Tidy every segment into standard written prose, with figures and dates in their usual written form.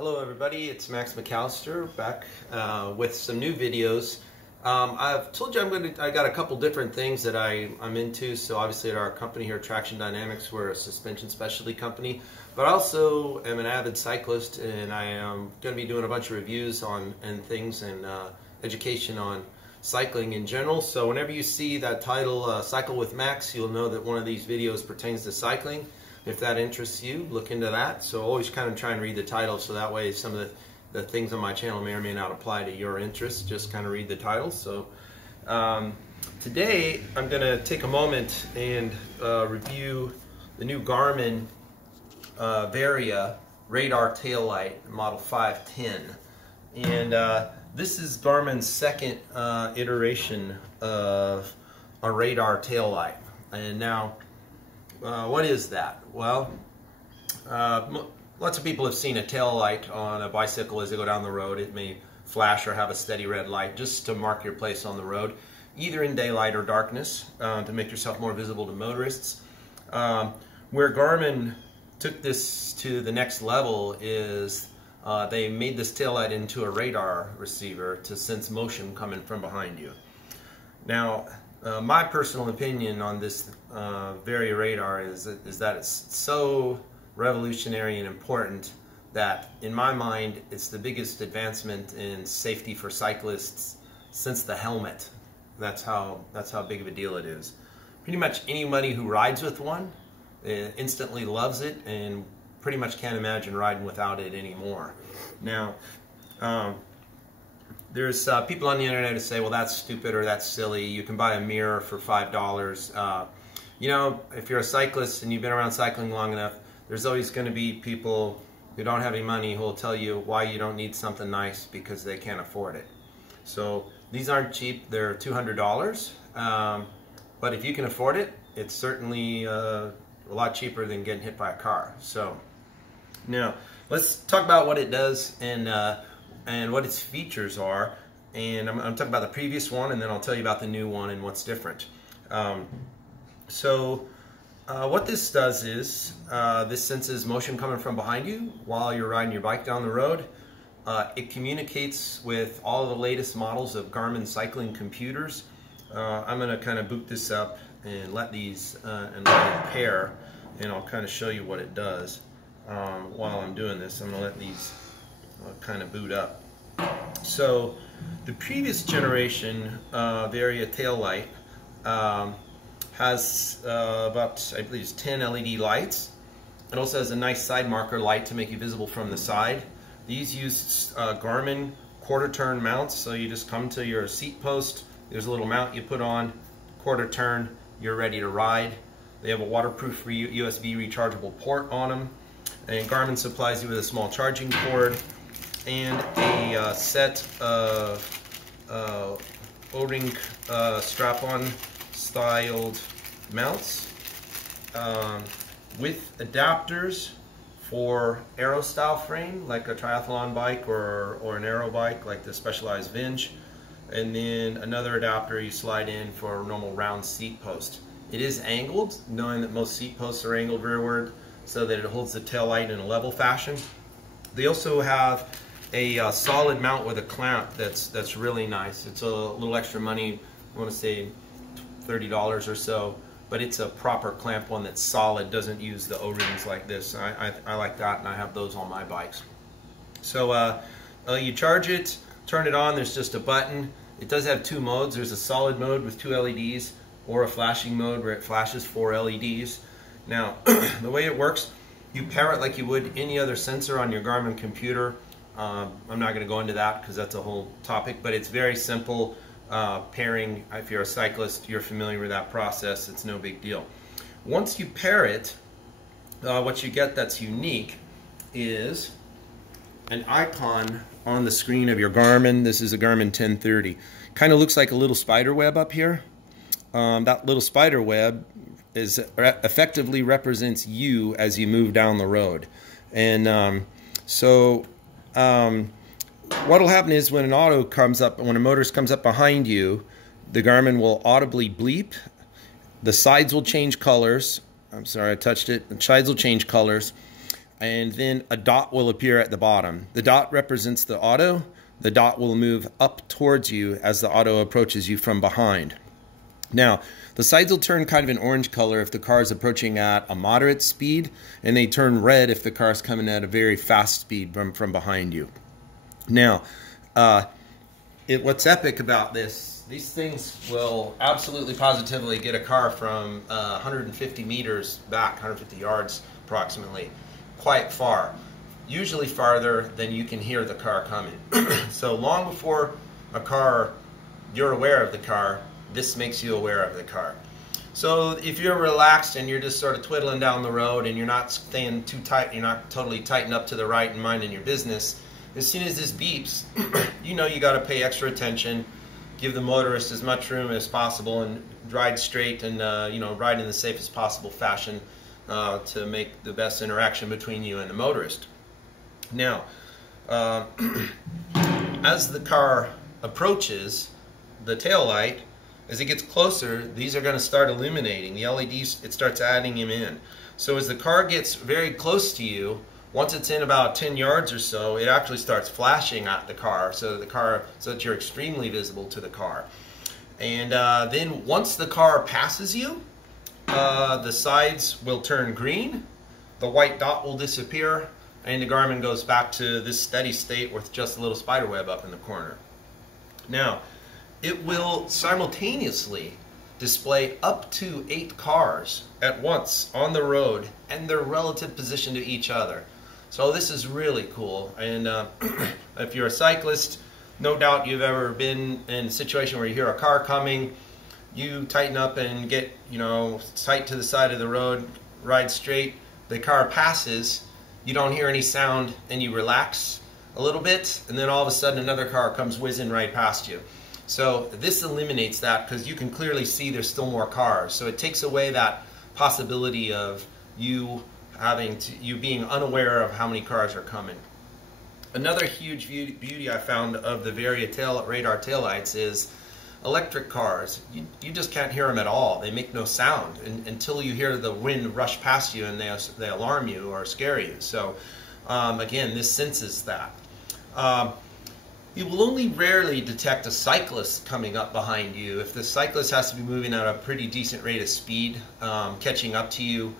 Hello everybody, it's Max McAllister back with some new videos. I've told you I got a couple different things that I'm into. So obviously at our company here, Traction Dynamics, we're a suspension specialty company, but I also am an avid cyclist, and I am going to be doing a bunch of reviews on things and education on cycling in general. So whenever you see that title, Cycle with Max, you'll know that one of these videos pertains to cycling. If that interests you, look into that. So always kind of try and read the title, so that way some of the things on my channel may or may not apply to your interests. Just kind of read the title. So today I'm going to take a moment and review the new Garmin Varia radar tail light model 510. And this is Garmin's second iteration of a radar tail light. And now, what is that? Well, lots of people have seen a tail light on a bicycle as they go down the road. It may flash or have a steady red light just to mark your place on the road, either in daylight or darkness, to make yourself more visible to motorists. Where Garmin took this to the next level is they made this tail light into a radar receiver to sense motion coming from behind you. Now, my personal opinion on this Varia radar is that it's so revolutionary and important that, in my mind, it's the biggest advancement in safety for cyclists since the helmet. That's how big of a deal it is. Pretty much anybody who rides with one instantly loves it and pretty much can't imagine riding without it anymore. Now, there's people on the internet who say, well, that's stupid or that's silly. You can buy a mirror for $5. You know, if you're a cyclist and you've been around cycling long enough, there's always going to be people who don't have any money who will tell you why you don't need something nice because they can't afford it. So these aren't cheap. They're $200. But if you can afford it, it's certainly a lot cheaper than getting hit by a car. So now let's talk about what it does and what its features are. And I'm talking about the previous one, and then I'll tell you about the new one and what's different. What this does is this senses motion coming from behind you while you're riding your bike down the road. It communicates with all of the latest models of Garmin cycling computers. I'm going to kind of boot this up and let these and let it pair, and I'll kind of show you what it does while I'm doing this. I'm going to let these kind of boot up. So the previous generation Varia tail light has about, I believe, 10 LED lights. It also has a nice side marker light to make you visible from the side. These use Garmin quarter turn mounts, so you just come to your seat post, there's a little mount you put on, quarter turn, you're ready to ride. They have a waterproof USB rechargeable port on them, and Garmin supplies you with a small charging cord and a set of O-ring strap-on styled mounts with adapters for aero style frame, like a triathlon bike or an aero bike like the Specialized Vinge, and then another adapter you slide in for a normal round seat post. It is angled, knowing that most seat posts are angled rearward so that it holds the tail light in a level fashion. They also have a solid mount with a clamp that's really nice. It's a little extra money, I want to say $30 or so, but it's a proper clamp one that's solid, doesn't use the O-rings like this. I like that, and I have those on my bikes. So you charge it, turn it on, there's just a button. It does have two modes. There's a solid mode with 2 LEDs, or a flashing mode where it flashes 4 LEDs. Now, the way it works, you pair it like you would any other sensor on your Garmin computer. I'm not going to go into that because that's a whole topic, but it's very simple pairing. If you're a cyclist, you're familiar with that process. It's no big deal. Once you pair it, what you get that's unique is an icon on the screen of your Garmin. This is a Garmin 1030. Kind of looks like a little spider web up here. That little spider web effectively represents you as you move down the road. And what'll happen is when when a motorist comes up behind you, the Garmin will audibly bleep. The sides will change colors. I'm sorry, I touched it. The sides will change colors. and then a dot will appear at the bottom. The dot represents the auto. The dot will move up towards you as the auto approaches you from behind. Now, the sides will turn kind of an orange color if the car is approaching at a moderate speed, and they turn red if the car is coming at a very fast speed from behind you. Now, what's epic about this, these things will absolutely positively get a car from 150 meters back, 150 yards approximately, quite far. Usually farther than you can hear the car coming. So long before you're aware of the car, this makes you aware of the car. So if you're relaxed and you're just sort of twiddling down the road and you're not staying too tight, you're not totally tightened up to the right and minding your business, as soon as this beeps, you know you got to pay extra attention, give the motorist as much room as possible, and ride straight and ride in the safest possible fashion to make the best interaction between you and the motorist. Now, as the car approaches the tail light, as it gets closer, these are going to start illuminating. The LEDs, it starts adding them in. So as the car gets very close to you, once it's in about 10 yards or so, it actually starts flashing at the car, so that you're extremely visible to the car. And then once the car passes you, the sides will turn green, the white dot will disappear, and the Garmin goes back to this steady state with just a little spider web up in the corner. Now, it will simultaneously display up to 8 cars at once on the road and their relative position to each other. So this is really cool. And if you're a cyclist, no doubt you've ever been in a situation where you hear a car coming, you tighten up and get tight to the side of the road, ride straight, the car passes, you don't hear any sound, and you relax a little bit, and then all of a sudden another car comes whizzing right past you. So this eliminates that because you can clearly see there's still more cars. So it takes away that possibility of you being unaware of how many cars are coming. Another huge beauty I found of the Varia radar taillights is electric cars. You just can't hear them at all. They make no sound until you hear the wind rush past you and they alarm you or scare you. So again, this senses that. You will only rarely detect a cyclist coming up behind you. If the cyclist has to be moving at a pretty decent rate of speed, catching up to you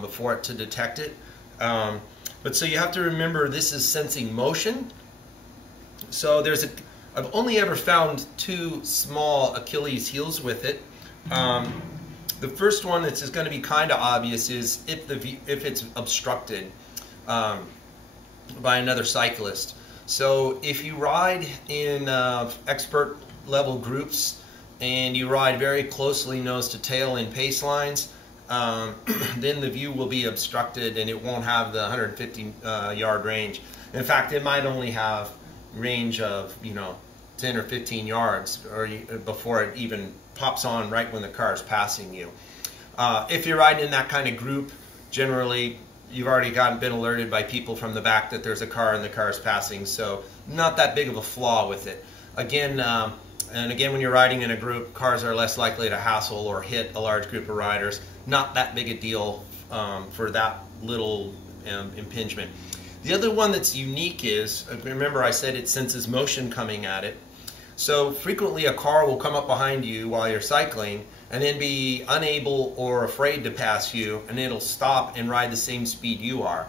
before it to detect it. But so you have to remember this is sensing motion. So I've only ever found 2 small Achilles heels with it. The first one that's just going to be kind of obvious is if it's obstructed by another cyclist. So if you ride in expert level groups and you ride very closely nose to tail in pace lines, then the view will be obstructed and it won't have the 150 yard range. In fact, it might only have range of 10 or 15 yards before it even pops on right when the car is passing you. If you're riding in that kind of group, generally you've already been alerted by people from the back that there's a car and the car is passing, so not that big of a flaw with it. Again, when you're riding in a group, cars are less likely to hassle or hit a large group of riders. Not that big a deal for that little impingement. The other one that's unique is, remember I said it senses motion coming at it. So frequently a car will come up behind you while you're cycling and then be unable or afraid to pass you, and it'll stop and ride the same speed you are.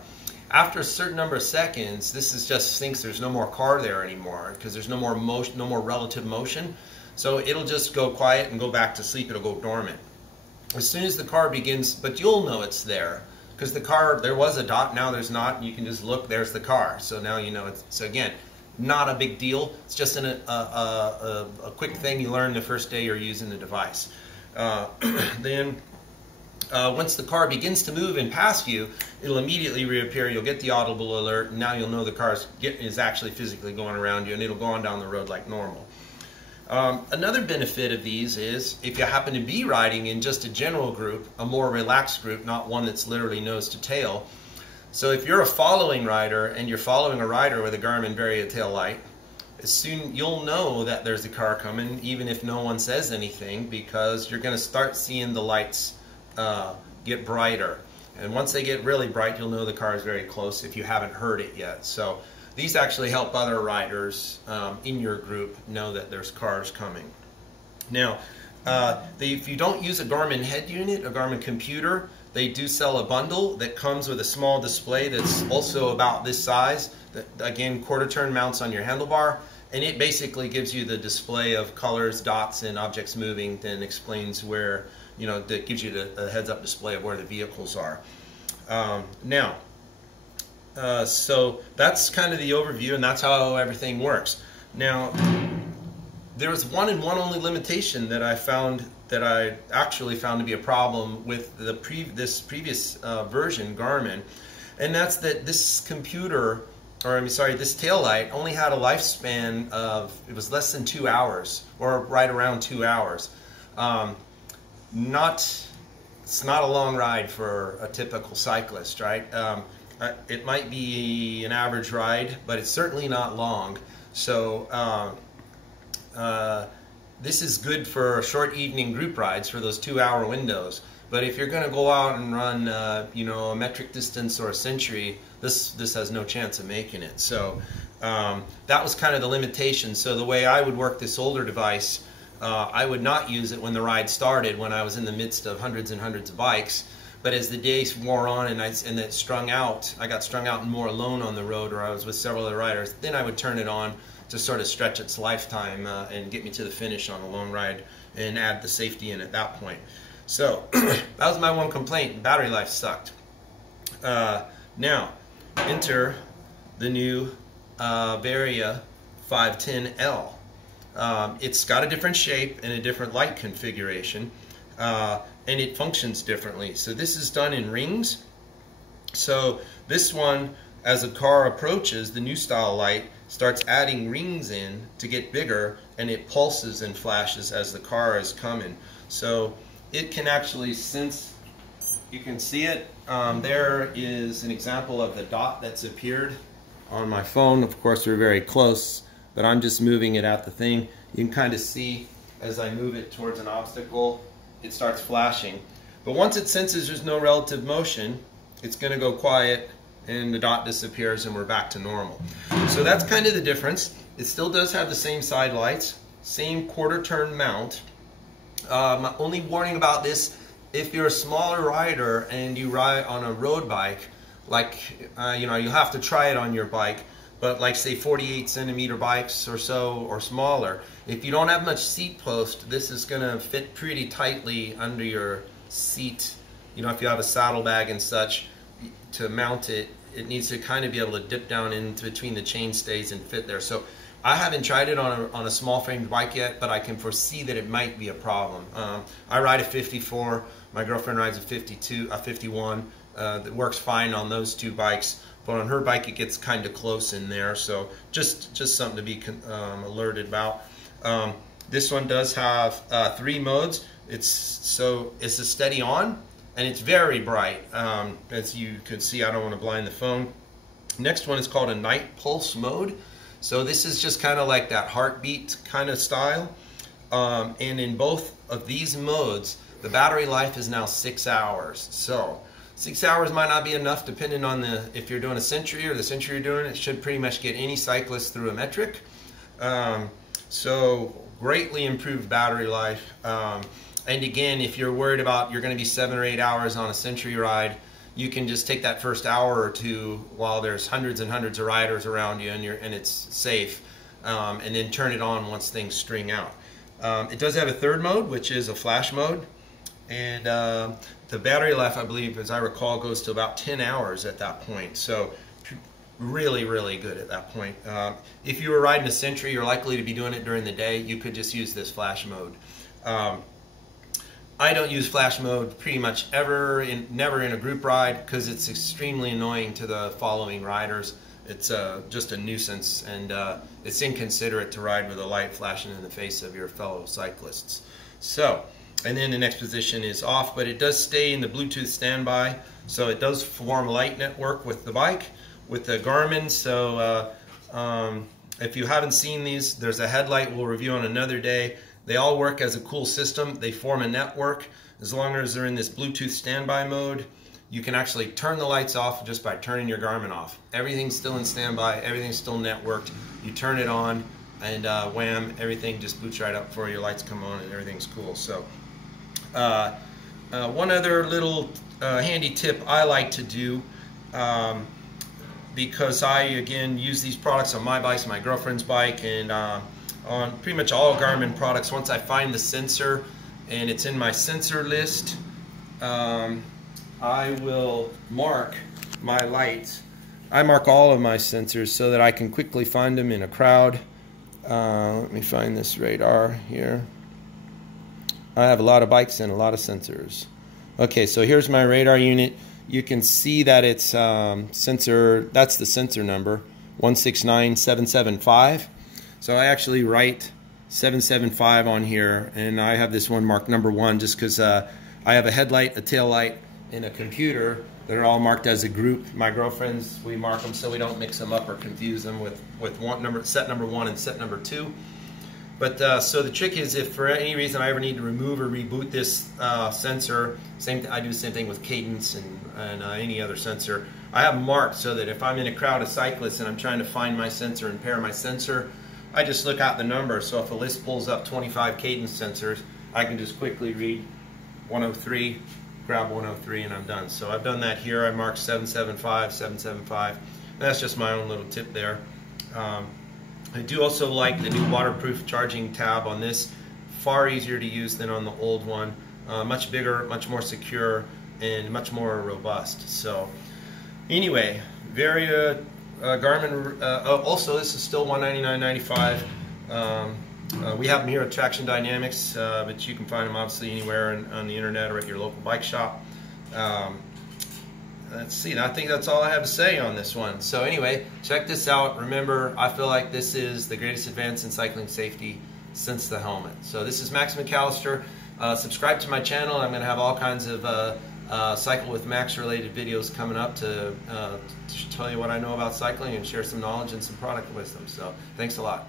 After a certain number of seconds, this just thinks there's no more car there anymore because there's no more motion, no more relative motion. So it'll just go quiet and go back to sleep. It'll go dormant. As soon as the car begins, but you'll know it's there because the car, there was a dot, now there's not, and you can just look, there's the car. So now you know it's, so again, not a big deal. It's just a quick thing you learn the first day you're using the device. Then once the car begins to move and pass you, it'll immediately reappear. You'll get the audible alert, and now you'll know the car is actually physically going around you, and it'll go on down the road like normal. Another benefit of these is if you happen to be riding in just a general group, a more relaxed group, not one that's literally nose to tail. So if you're a following rider and you're following a rider with a Garmin Varia tail light, soon you'll know that there's a car coming even if no one says anything, because you're going to start seeing the lights get brighter. And once they get really bright, you'll know the car is very close if you haven't heard it yet. So these actually help other riders in your group know that there's cars coming. Now, if you don't use a Garmin head unit, a Garmin computer, they do sell a bundle that comes with a small display that's also about this size. That, again, quarter turn mounts on your handlebar, and it basically gives you the display of colors, dots, and objects moving, then explains where, you know, that gives you the heads-up display of where the vehicles are. So that's kind of the overview, and that's how everything works. Now, there's one and one only limitation that I found, that I actually found to be a problem with this previous version, Garmin, and that's that this computer, or I'm sorry, this taillight only had a lifespan of, it was less than 2 hours, or right around 2 hours. It's not a long ride for a typical cyclist, right? It might be an average ride, but it's certainly not long. So this is good for short evening group rides for those 2 hour windows. But if you're going to go out and run, you know, a metric distance or a century, this has no chance of making it. So that was kind of the limitation. So the way I would work this older device, I would not use it when the ride started, when I was in the midst of hundreds and hundreds of bikes. But as the days wore on and it strung out, I got strung out and more alone on the road, or I was with several other riders, then I would turn it on to sort of stretch its lifetime and get me to the finish on a long ride and add the safety in at that point. So that was my one complaint. Battery life sucked. Now, enter the new Varia 510L. It's got a different shape and a different light configuration, and it functions differently. So this is done in rings. So this one, as a car approaches, the new style light starts adding rings in to get bigger, and it pulses and flashes as the car is coming. So it can actually sense, you can see it. There is an example of the dot that's appeared on my phone. Of course, we're very close, but I'm just moving it at the thing. You can kind of see as I move it towards an obstacle, it starts flashing. But once it senses there's no relative motion, it's going to go quiet and the dot disappears and we're back to normal. So that's kind of the difference. It still does have the same side lights, same quarter turn mount. My only warning about this, if you're a smaller rider and you ride on a road bike, like you know, you'll have to try it on your bike, but like say 48 centimeter bikes or so or smaller, if you don't have much seat post, this is going to fit pretty tightly under your seat. You know, if you have a saddlebag and such, to mount it, it needs to kind of be able to dip down in between the chain stays and fit there. So I haven't tried it on a small framed bike yet, but I can foresee that it might be a problem. I ride a 54, my girlfriend rides a 51. That works fine on those two bikes, but on her bike it gets kind of close in there. So just something to be alerted about. This one does have 3 modes. It's a steady on, and it's very bright. As you can see, I don't want to blind the phone. Next one is called a night pulse mode. So this is just kind of like that heartbeat kind of style. And in both of these modes, the battery life is now 6 hours. So 6 hours might not be enough depending on if you're doing a century or the century you're doing. It should pretty much get any cyclist through a metric. So greatly improved battery life. And again, if you're worried about you're going to be 7 or 8 hours on a century ride, you can just take that first hour or two while there's hundreds and hundreds of riders around you and it's safe, and then turn it on once things string out. It does have a third mode, which is a flash mode, and the battery life, I believe, as I recall, goes to about 10 hours at that point. So really, really good at that point. If you were riding a century, you're likely to be doing it during the day. You could just use this flash mode. I don't use flash mode pretty much ever, never in a group ride, because it's extremely annoying to the following riders. It's just a nuisance, and it's inconsiderate to ride with a light flashing in the face of your fellow cyclists. So, and then the next position is off, but it does stay in the Bluetooth standby, so it does form light network with the bike, with the Garmin. So if you haven't seen these, there's a headlight we'll review on another day. They all work as a cool system. They form a network as long as they're in this Bluetooth standby mode. you can actually turn the lights off just by turning your Garmin off. Everything's still in standby, everything's still networked. You turn it on and wham, everything just boots right up for you. Your lights come on and everything's cool. So one other little handy tip I like to do, because I again use these products on my bikes, my girlfriend's bike, and on pretty much all Garmin products. Once I find the sensor and it's in my sensor list, I will mark my lights. I mark all of my sensors so that I can quickly find them in a crowd. Let me find this radar here. I have a lot of bikes and a lot of sensors. Okay, so here's my radar unit. You can see that it's sensor, that's the sensor number, 169775. So I actually write 775 on here, and I have this one marked number 1 just because I have a headlight, a tail light, and a computer that are all marked as a group. My girlfriend's, we mark them so we don't mix them up or confuse them with set number 1 and set number 2. But so the trick is, if for any reason I ever need to remove or reboot this sensor, I do the same thing with cadence and any other sensor. I have them marked so that if I'm in a crowd of cyclists and I'm trying to find my sensor and pair my sensor, I just look out the number. So if a list pulls up 25 cadence sensors, I can just quickly read 103, grab 103, and I'm done. So I've done that here. I marked 775, 775. And that's just my own little tip there. I do also like the new waterproof charging tab on this. Far easier to use than on the old one. Much bigger, much more secure, and much more robust. So anyway, Varia, Garmin, also this is still $199.95. We have them here at Traction Dynamics, but you can find them obviously anywhere on the internet or at your local bike shop. Let's see, I think that's all I have to say on this one. So anyway, check this out. Remember, I feel like this is the greatest advance in cycling safety since the helmet. So this is Max McAllister. Subscribe to my channel. I'm going to have all kinds of Cycle with Max related videos coming up to tell you what I know about cycling and share some knowledge and some product wisdom. So thanks a lot.